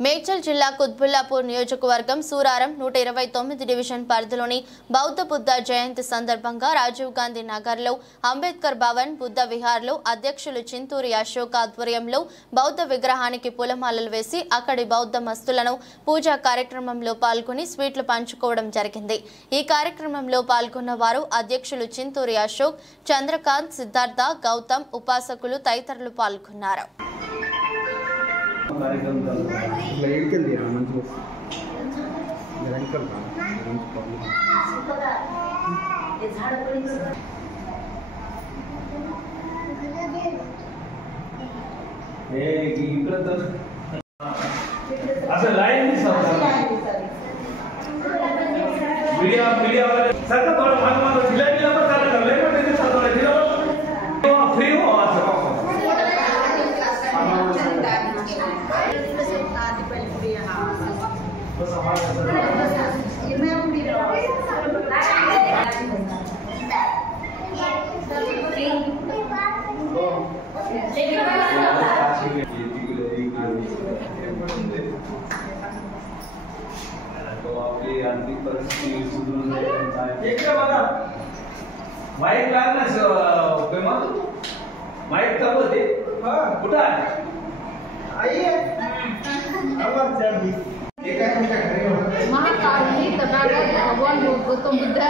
మేడ్చల్ జిల్లా కుత్బుల్లాపూర్ నియోజకవర్గం సూరారం 129 డివిజన్ పరిధిలోని బౌద్ధ బుద్ధ జయంతి సందర్భంగా రాజీవ్ గాంధీ నగర్లో అంబేద్కర్ భవన్ బుద్ధ విహార్లో అధ్యక్షులు చింతూరి అశోక్ ఆధ్వర్యంలో బౌద్ధ విగ్రహానికి పూలమాలలు వేసి అక్కడి బౌద్ధ మస్తులను పూజా కార్యక్రమంలో పాల్గొని స్వీట్లు పంచుకోవడం జరిగింది। ఈ కార్యక్రమంలో పాల్గొన్న వారు అధ్యక్షులు చింతూరి అశోక్, చంద్రకాంత్, సిద్ధార్థ, గౌతమ్, ఉపాసకులు తదితరులు పాల్గొన్నారు। माइक लागना माइक कब होते कुठं आइए महाकाली तथागत भगवान गौतम बुद्ध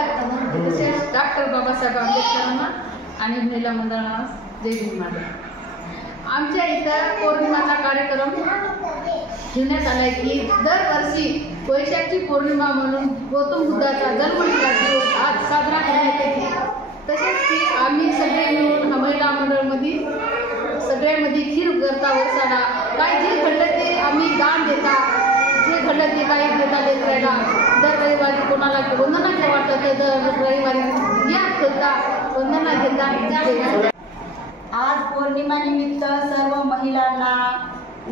तसेच डॉक्टर बाबासाहेब आंबेडकरांना आणि महिला मंडळांना जय भीम। आमच्या इथं पौर्णिमाचा कार्यक्रम घेण्यात आला की दरवर्षी वैशाखी पौर्णिमा म्हणून गौतम बुद्धाचा जन्मदिवस आज साजरा करण्यात येते। तसेच की आम्ही सगळे मिळून महिला मंडळमध्ये सगळ्यामध्ये खीर करता वसाडा काय जे घडलं ते आम्ही दान देता, जे घडलं ते काही देता देत राहिला। दर रविवारी कोणाला वंदनाचे वाटतं तर दर रविवारी या करता वंदना घेता। आज पौर्णिमा निमित्त सर्व महिलांना,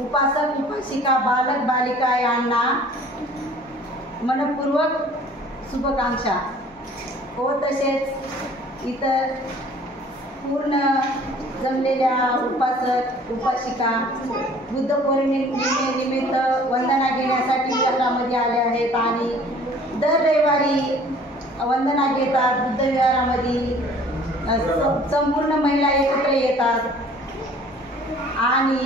उपासक उपासिका, बालक बालिका यांना मनपूर्वक शुभकामना व तसेच इतर पूर्ण जमलेल्या उपासक उपासिका बुद्ध पौर्णिमेनिमित्त वंदना घेण्यासाठी विहारामध्ये आले आहेत आणि दर रविवारी वंदना घेतात। बुद्ध विहारामध्ये संपूर्ण महिला एकत्र येतात आणि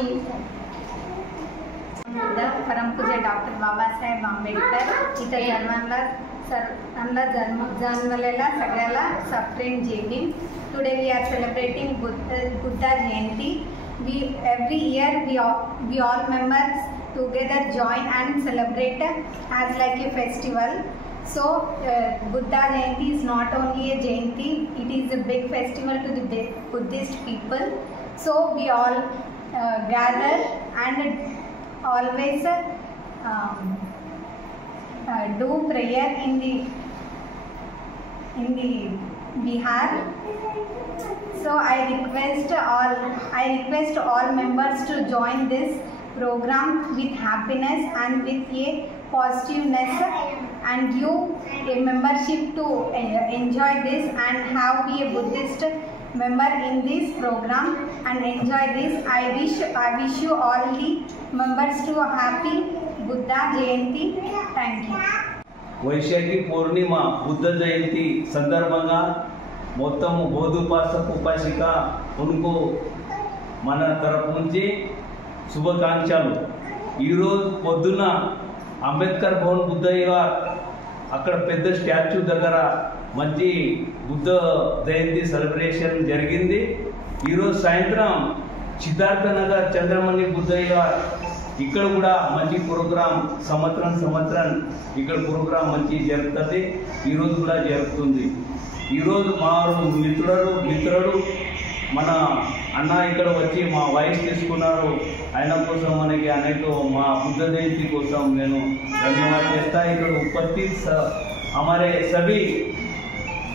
परमपूज्य डॉक्टर बाबासाहेब आंबेडकर इथं जन्मलेला सगळ्याला सप्रेम जय Bhim. Today we are celebrating Buddha Jayanti। Every year we all members together join and celebrate as like a festival। So Buddha Jayanti is not only a Jayanti, it is a big festival to the Buddhist people। So we all gather and always do prayer in the Bihar। So I request all members to join this program with happiness and with a positiveness and give a membership to enjoy this and have be a Buddhist member in this program and enjoy this। I wish you all the members to a happy Buddha Jayanti। Thank you। Vaishakhi पौर्णिमा बुद्ध जयंती संदर्भंगा మొత్తం బోధుపాసక ఉపాసిక उनको మన తరపు నుంచి శుభాకాంక్షలు। ఈరోజు పొద్దున అంబేద్కర్ భవన్ బుద్ధ విహార్ అక్కడ పెద్ద స్టాచ్యూ దగ్గర మంచి బుద్ధ జయంతి సెలబ్రేషన్ జరిగింది। ఈరోజు సాయంత్రం సిద్ధార్థ నగర్ చంద్రమణి బుద్ధ విహార్ ఇక్కడ కూడా మంచి ప్రోగ్రాం సంవత్సరం ఇక్కడ ప్రోగ్రాం మంచి జరుగుతుంది। ఈరోజు కూడా జరుగుతుంది। ఈరోజు మా మిత్రుడు మన అన్న ఇక్కడ వచ్చి మా వాయిస్ తీసుకున్నారు। ఆయన కోసం మనకి అనేక మా బుద్ధ జయంతి కోసం నేను ధన్యవాదాలు చేస్తా। ఇక్కడ उपस्थित हमारे सभी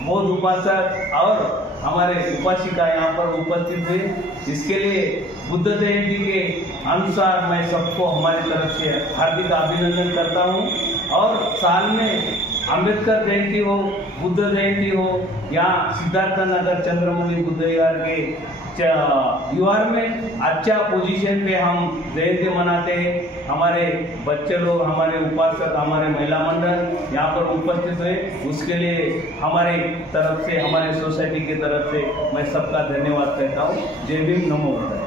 बौद्ध उपासक और हमारे उपासिका यहाँ पर उपस्थित हुए, इसके लिए बुद्ध जयंती के अनुसार मैं सबको हमारी तरफ से हार्दिक अभिनंदन करता हूँ। और साल में अंबेडकर जयंती हो, बुद्ध जयंती हो या सिद्धार्थ नगर चंद्रमौली बुद्ध विहार के में अच्छा पोजीशन पे हम जयंती मनाते हैं। हमारे बच्चे लोग, हमारे उपासक, हमारे महिला मंडल यहाँ पर उपस्थित हुए, उसके लिए हमारे तरफ से, हमारे सोसाइटी की तरफ से मैं सबका धन्यवाद करता हूँ। जय भीम, नमो बुद्धाय।